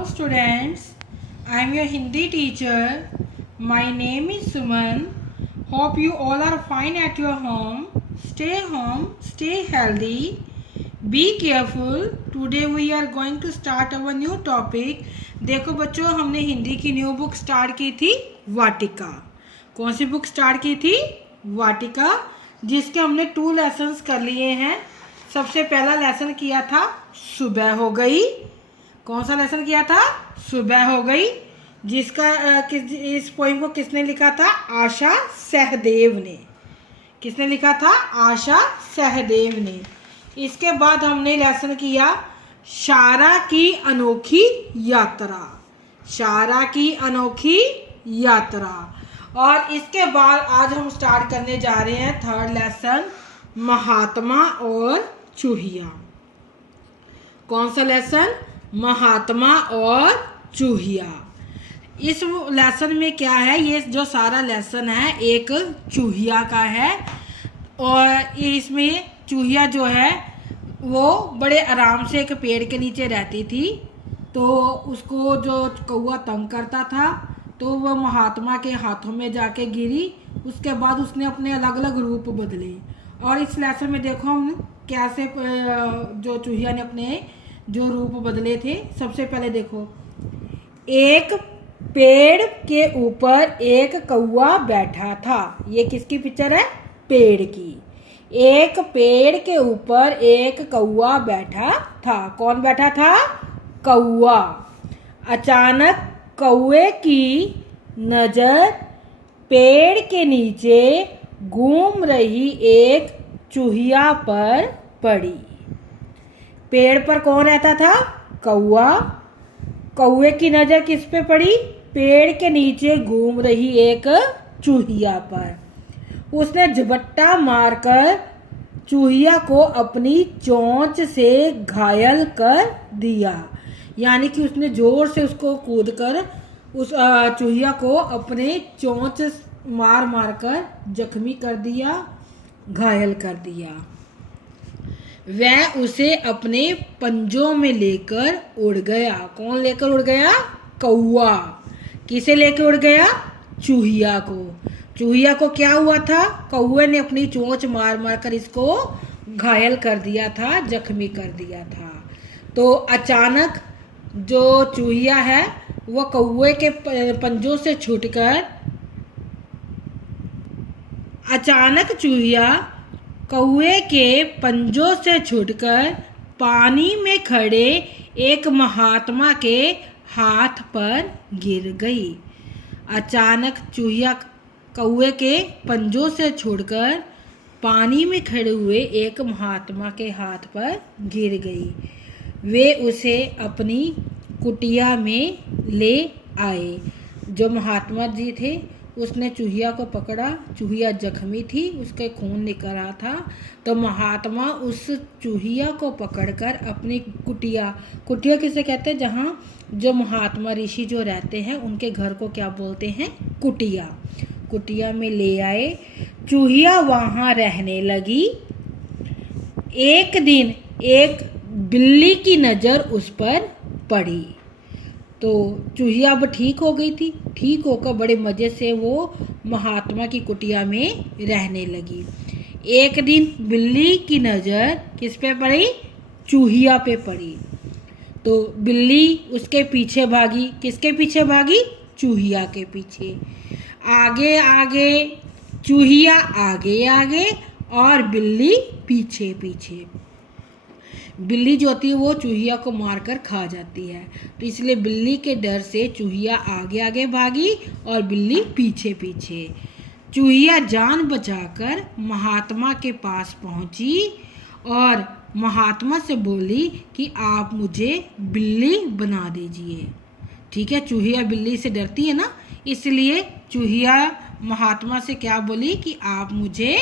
Hello students, I am your Hindi teacher. My name is Suman. Hope you all are fine at your home. Home, stay healthy. Be careful. Today we are going to start our new topic. देखो बच्चों, हमने हिंदी की new book start की थी वाटिका। कौन सी book start की थी? वाटिका, जिसके हमने 2 लेसन्स कर लिए हैं। सबसे पहला लेसन किया था सुबह हो गई। कौन सा लेसन किया था? सुबह हो गई, जिसका इस पोइम को किसने लिखा था? आशा सहदेव ने। किसने लिखा था? आशा सहदेव ने। इसके बाद हमने लेसन किया शारा की अनोखी यात्रा। शारा की अनोखी यात्रा। और इसके बाद आज हम स्टार्ट करने जा रहे हैं थर्ड लेसन, महात्मा और चूहिया। कौन सा लेसन? महात्मा और चूहिया। इस लेसन में क्या है? ये जो सारा लेसन है एक चूहिया का है। और इसमें चूहिया जो है वो बड़े आराम से एक पेड़ के नीचे रहती थी। तो उसको जो कौवा तंग करता था तो वह महात्मा के हाथों में जाके गिरी। उसके बाद उसने अपने अलग अलग रूप बदले। और इस लेसन में देखो हम कैसे जो चूहिया ने अपने जो रूप बदले थे। सबसे पहले देखो, एक पेड़ के ऊपर एक कौवा बैठा था। ये किसकी पिक्चर है? पेड़ की। एक पेड़ के ऊपर एक कौवा बैठा था। कौन बैठा था? कौवा। अचानक कौवे की नजर पेड़ के नीचे घूम रही एक चूहिया पर पड़ी। पेड़ पर कौन रहता था? कौवा। कौवे की नजर किस पे पड़ी? पेड़ के नीचे घूम रही एक चूहिया पर। उसने झपट्टा मारकर चूहिया को अपनी चोंच से घायल कर दिया। यानी कि उसने जोर से उसको कूदकर उस चूहिया को अपने चोंच मार मार कर जख्मी कर दिया, घायल कर दिया। वह उसे अपने पंजों में लेकर उड़ गया। कौन लेकर उड़ गया? कौवा। किसे लेकर उड़ गया? चूहिया को। चूहिया को क्या हुआ था? कौवे ने अपनी चोंच मार मार कर इसको घायल कर दिया था, जख्मी कर दिया था। तो अचानक जो चूहिया है वह कौवे के पंजों से छूटकर अचानक चूहिया कौवे के पंजों से छूटकर पानी में खड़े एक महात्मा के हाथ पर गिर गई। अचानक चूहिया कौवे के पंजों से छोड़कर पानी में खड़े हुए एक महात्मा के हाथ पर गिर गई। वे उसे अपनी कुटिया में ले आए। जो महात्मा जी थे उसने चूहिया को पकड़ा। चूहिया जख्मी थी, उसके खून निकल रहा था। तो महात्मा उस चूहिया को पकड़कर अपनी कुटिया, कुटिया किसे कहते हैं? जहाँ जो महात्मा ऋषि जो रहते हैं उनके घर को क्या बोलते हैं? कुटिया। कुटिया में ले आए। चूहिया वहाँ रहने लगी। एक दिन एक बिल्ली की नज़र उस पर पड़ी। तो चूहिया अब ठीक हो गई थी। ठीक होकर बड़े मज़े से वो महात्मा की कुटिया में रहने लगी। एक दिन बिल्ली की नज़र किस पे पड़ी? चूहिया पे पड़ी। तो बिल्ली उसके पीछे भागी। किसके पीछे भागी? चूहिया के पीछे। आगे आगे, चूहिया आगे आगे और बिल्ली पीछे पीछे। बिल्ली जो होती है वो चूहिया को मारकर खा जाती है। तो इसलिए बिल्ली के डर से चूहिया आगे आगे भागी और बिल्ली पीछे पीछे। चूहिया जान बचाकर महात्मा के पास पहुंची और महात्मा से बोली कि आप मुझे बिल्ली बना दीजिए। ठीक है, चूहिया बिल्ली से डरती है ना, इसलिए चूहिया महात्मा से क्या बोली कि आप मुझे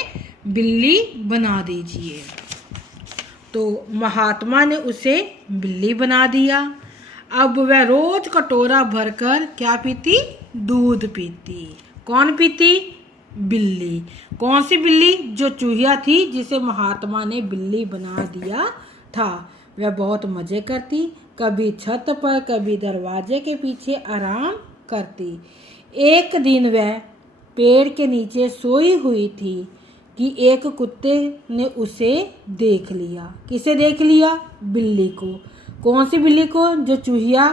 बिल्ली बना दीजिए। तो महात्मा ने उसे बिल्ली बना दिया। अब वह रोज कटोरा भरकर क्या पीती? दूध पीती। कौन पीती? बिल्ली। कौन सी बिल्ली? जो चूहिया थी जिसे महात्मा ने बिल्ली बना दिया था। वह बहुत मज़े करती, कभी छत पर कभी दरवाजे के पीछे आराम करती। एक दिन वह पेड़ के नीचे सोई हुई थी कि एक कुत्ते ने उसे देख लिया। किसे देख लिया? बिल्ली को। कौन सी बिल्ली को? जो चूहिया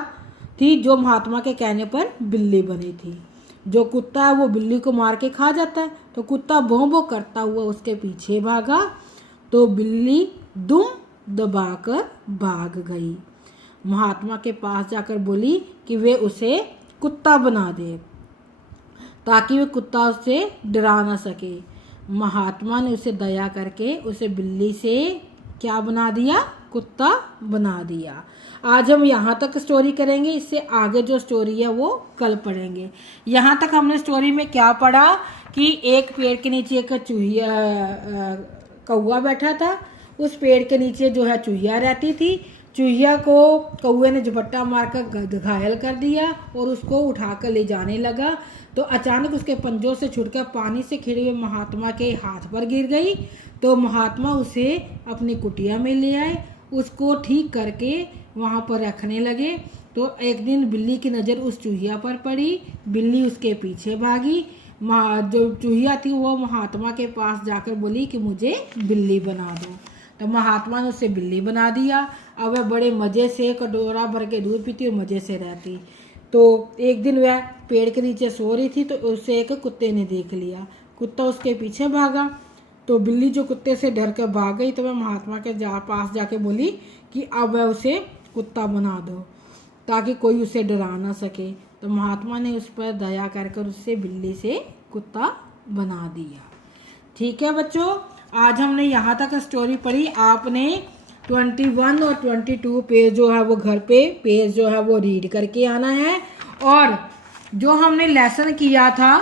थी, जो महात्मा के कहने पर बिल्ली बनी थी। जो कुत्ता है वो बिल्ली को मार के खा जाता है, तो कुत्ता भौं भौं करता हुआ उसके पीछे भागा, तो बिल्ली दुम दबाकर भाग गई। महात्मा के पास जाकर बोली कि वे उसे कुत्ता बना दे ताकि वे कुत्ता उससे डरा ना सके। महात्मा ने उसे दया करके उसे बिल्ली से क्या बना दिया? कुत्ता बना दिया। आज हम यहाँ तक स्टोरी करेंगे, इससे आगे जो स्टोरी है वो कल पढ़ेंगे। यहाँ तक हमने स्टोरी में क्या पढ़ा कि एक पेड़ के नीचे एक चूहिया कौवा बैठा था। उस पेड़ के नीचे जो है चूहिया रहती थी। चूहिया को कौवे ने झपट्टा मारकर घायल कर दिया और उसको उठाकर ले जाने लगा, तो अचानक उसके पंजों से छूटकर पानी से खिरे हुए महात्मा के हाथ पर गिर गई। तो महात्मा उसे अपनी कुटिया में ले आए, उसको ठीक करके वहाँ पर रखने लगे। तो एक दिन बिल्ली की नज़र उस चूहिया पर पड़ी। बिल्ली उसके पीछे भागी। जो चूहिया थी वो महात्मा के पास जाकर बोली कि मुझे बिल्ली बना दो। तो महात्मा ने उसे बिल्ली बना दिया। अब वह बड़े मज़े से कटोरा भर के दूध पीती और मज़े से रहती। तो एक दिन वह पेड़ के नीचे सो रही थी, तो उसे एक कुत्ते ने देख लिया। कुत्ता उसके पीछे भागा, तो बिल्ली जो कुत्ते से डर कर भाग गई, तो वह महात्मा के पास जाके बोली कि अब वह उसे कुत्ता बना दो ताकि कोई उसे डरा ना सके। तो महात्मा ने उस पर दया कर उससे बिल्ली से कुत्ता बना दिया। ठीक है बच्चों, आज हमने यहाँ तक स्टोरी पढ़ी। आपने 21 और 22 पेज जो है वो घर पे पेज जो है वो रीड करके आना है। और जो हमने लेसन किया था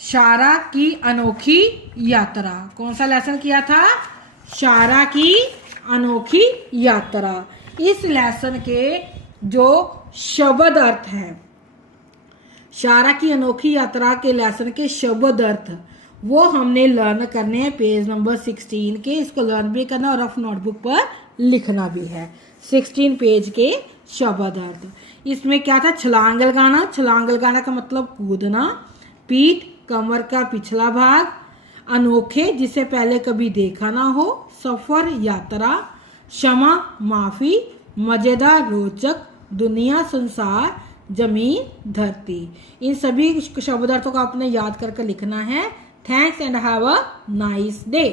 शारा की अनोखी यात्रा, कौन सा लेसन किया था? शारा की अनोखी यात्रा। इस लेसन के जो शब्द अर्थ हैं, शारा की अनोखी यात्रा के लेसन के शब्द अर्थ वो हमने लर्न करने हैं पेज नंबर 16 के। इसको लर्न भी करना और रफ नोटबुक पर लिखना भी है। 16 पेज के शब्द अर्थ। इसमें क्या था? छलांग लगाना। छलांग लगाना का मतलब कूदना। पीठ, कमर का पिछला भाग। अनोखे, जिसे पहले कभी देखा ना हो। सफर, यात्रा। क्षमा, माफी। मजेदार, रोचक। दुनिया, संसार। जमीन, धरती। इन सभी शब्दार्थों को आपने याद करके लिखना है। Thanks and have a nice day.